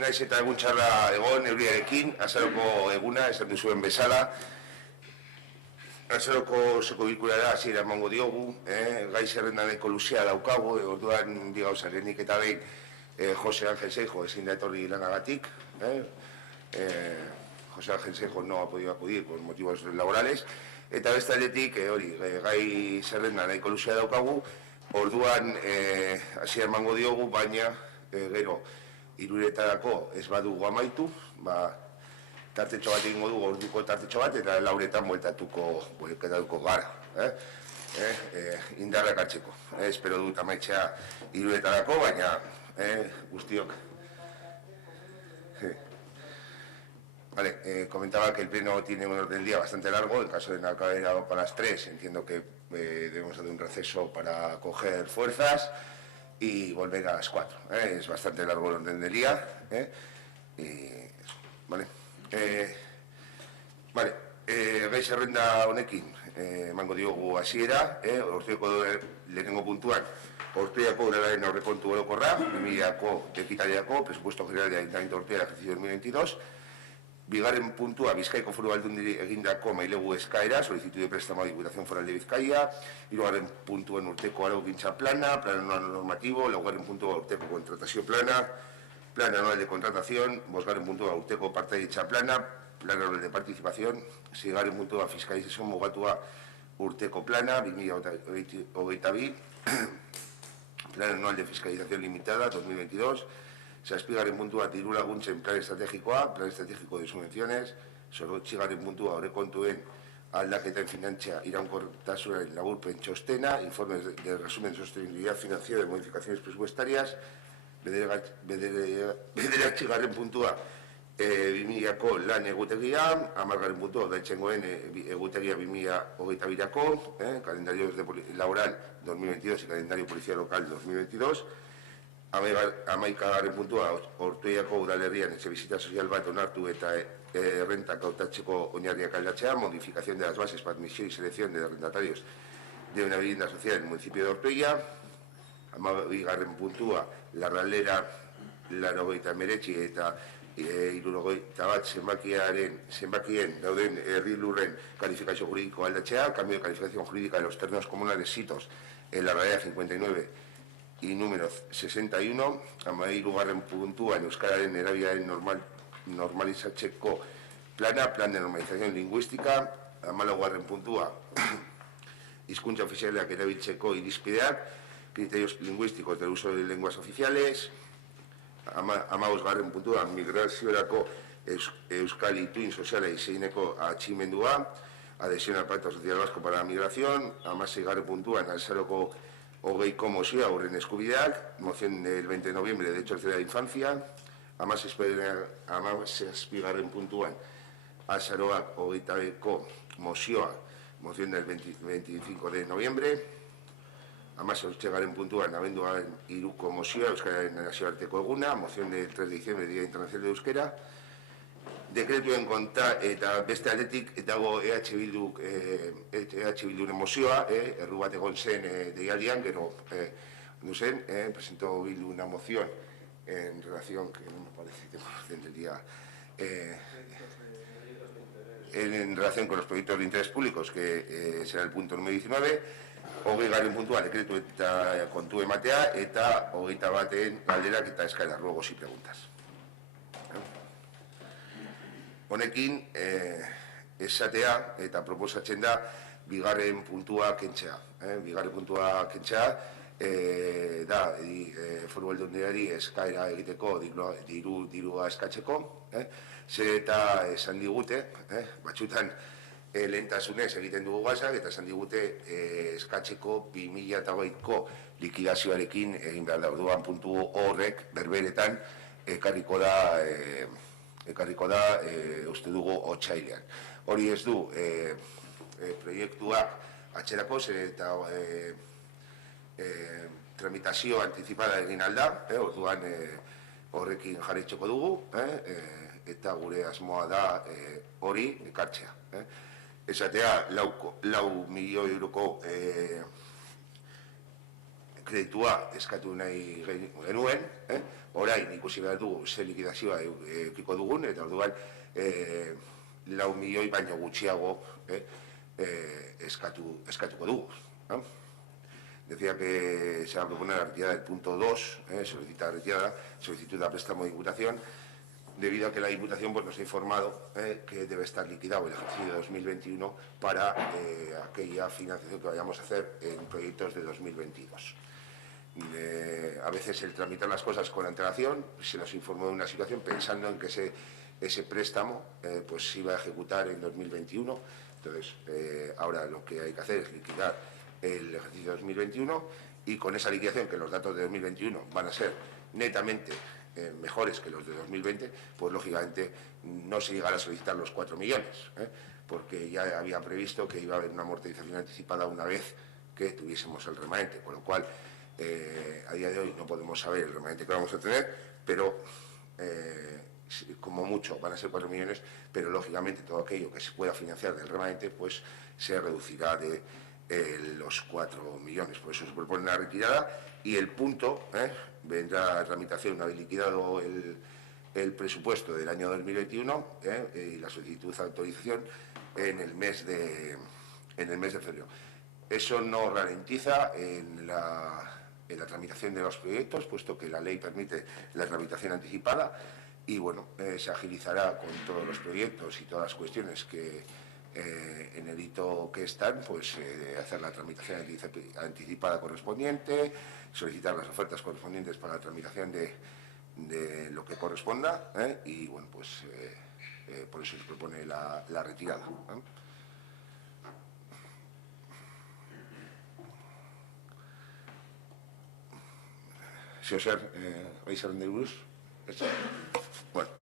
naiz eta egun txarra egon euriarekin, azaroko eguna, esan duzuen bezala. Azaroko osoko bilkurara hasiera emango diogu, gai zerrenda nahiko luzea daukagu, orduan bi gauza lehenik eta behin Jose Ángel Seijo ezin da etorri lanagatik. Jose Ángel Seijo no ha podido acudir por motivos laborales, eta beste aldetik hori gai zerrenda nahiko luzea daukagu, orduan hasiera emango diogu, baina gero hiruretarako ez badugu amaitu, tartetxo bat egingo dugu, orduko tartetxo bat, eta lauretan buelketatuko gara, indarrak hartzeko. Espero dut amaitzea hiruretarako, baina guztiok. Vale, comentaba que el pleno tiene un orden del día bastante largo, en caso de acabar para las 3, entiendo que debemos hacer un receso para coger fuerzas y volver a las 4. Es bastante largo el orden del día. Vale. Gai zerrenda honekin emango diogu hasiera, Ortuellako lehenengo puntuan Ortuellako udalaren aurrekontu orokorra, 2000ko ekitaliako presupuesto general de Ayuntamiento de Ortuella ejercicio 2022. Bigarren puntua Bizkaiko Foru Aldundiari egindako mailegu eskaera, solicitud de préstamo a Diputación Foral de Bizkaia. Hirugarren puntuen urteko araugintza plana, plan anual normativo. Laugarren puntua urteko kontratazio plana, plan anual de contratación. Bosgarren puntua urteko partaidetza plana, plan anual de participación. Seigarren puntua fiskalizazio mugatua urteko plana, 2022. Plan anual de fiscalización limitada, 2022. Zazpigarren puntua diru laguntzen plan estrategikoa, plan estratégico de subvenciones. Zortzigarren puntua aurrekontuen aldaketa en finantzia iraunkortasunaren laburpen txostena, informes de resumen de sostenibilidad financiera de modificaciones presupuestarias. Bederatzigarren puntua 2000ko lan egutegia, 10garren puntua gaitzengoen egutegia 2022ko, calendario laboral 2022 y calendario policial local 2022. 11garren puntua Ortuellako udalerrian etxebizitza sozial bat onartu eta errentak hautatzeko oinarriak aldatzea, modificación de las bases para admisión y selección de arrendatarios de una vivienda social en el municipio de Ortuella. 12garren puntua Larraldera 89 eta 71 zenbakien dauden herri lurren kalifikazio juridiko aldatzea, cambio de calificación jurídica de los terrenos comunales sitos en la Raya 59 y número 61, 13garren puntua euskararen erabileraren normalizatzeko plana, plan de normalización lingüística. 14garren puntua hizkuntza ofizialak erabiltzeko irizpideak, criterios lingüísticos del uso de lenguas oficiales. 15garren puntua migraziorako euskal ituin soziala izeineko atximendua, adhesión al Pacto Social Vasco para la Migración. 16garren puntuan Azaroko hogeiko mozioa horren eskubideak, moción del 20 de noviembre de derechos de la infancia. 17garren puntuan Azaroak hogeitabeko mozioa, moción del 25 de noviembre. 18garren puntuan abenduaren 3ko mozioa, Euskararen nazioarteko eguna, moción del 3 de diciembre, Día Internacional de Euskera. Dekretuen konta eta beste aldetik dago EH Bilduren mozioa, erru bat egon zen deialdian, gero presentó Bildu una moción en relación, que no me parece que orden del día, en relación con los proyectos de interés públicos, que será el punto número 19. 20garren puntua dekretu eta kontu ematea, eta 21 galderak eta eskaerak, ruegos y preguntas. Honekin, esatea eta proposatzen da bigarren puntua kentzea. Bigarren puntua kentzea da Foru Aldundiari eskaera egiteko dirua eskatzeko. Zer eta esan digute, batzutan lehentasunez egiten dugu gazak, eta esan digute eskatzeko 2008ko likidazioarekin egin behar da. Orduan puntu horrek berberetan ekarriko da uste dugu otsailean. Hori ez du proiektuak atxerako, eta tramitazio anticipada egin alda, orduan horrekin jarraitzeko dugu, eta gure asmoa da hori ekartzea. Esatea, 4 milioi euroko kreditua eskatu nahi genuen, orain ikusi behar dugu ze likidazioa eukiko dugun, eta orduan 4 milioi baino gutxiago eskatuko dugu. Decía que se va a proponer la retirada del punto 2, solicitud de préstamo de Diputación, debido a que la Diputación nos ha informado que debe estar liquidado el ejercicio de 2021 para aquella financiación que vayamos a hacer en proyectos de 2022. A veces el tramitar las cosas con antelación, se nos informó de una situación pensando en que ese préstamo pues se iba a ejecutar en 2021. Entonces, ahora lo que hay que hacer es liquidar el ejercicio 2021 y con esa liquidación, que los datos de 2021 van a ser netamente mejores que los de 2020, pues lógicamente no se llegará a solicitar los 4 millones, porque ya había previsto que iba a haber una amortización anticipada una vez que tuviésemos el remanente, con lo cual a día de hoy no podemos saber el remanente que vamos a tener, pero como mucho van a ser 4 millones, pero lógicamente todo aquello que se pueda financiar del remanente pues se reducirá de los 4 millones. Por eso se propone una retirada y el punto vendrá a tramitación una vez liquidado el presupuesto del año 2021 y la solicitud de autorización en el mes de febrero. Eso no ralentiza en la tramitación de los proyectos, puesto que la ley permite la tramitación anticipada y bueno, se agilizará con todos los proyectos y todas las cuestiones que en el hito que están, pues hacer la tramitación anticipada correspondiente, solicitar las ofertas correspondientes para la tramitación de lo que corresponda y bueno, pues por eso se propone la retirada. Si os vais a rendir, bueno.